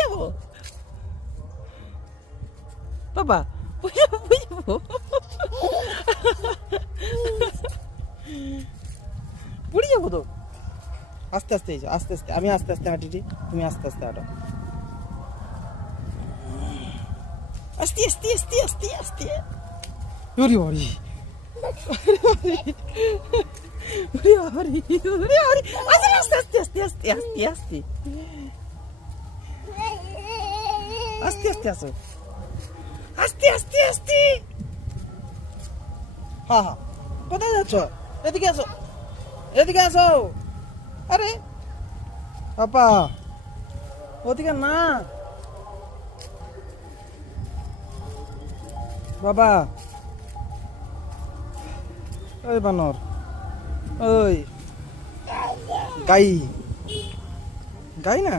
যাবো বাবা, যাবো পড়ে যাবো তো। আস্তে আস্তে আস্তে আস্তে, আমি আস্তে আস্তে হাঁটি, তুমি আস্তে আস্তে হাঁটো। আস্তে আস্তে আস্তে আস্তে আস্তে। ওরে বাড়ি, আস্তে আস্তে আস্তে আস্তে আস্তে আস্তে আস্তে আস্তে আসো, আস্তে আস্তে আস্তে। হ্যাঁ হ্যাঁ, কোথায় যাচ্ছ? এদিকে আসো, এদিকে আসো। আরে পাপা, ওদিকে না বাবা। ওই বানর, ওই গাই, গাই না।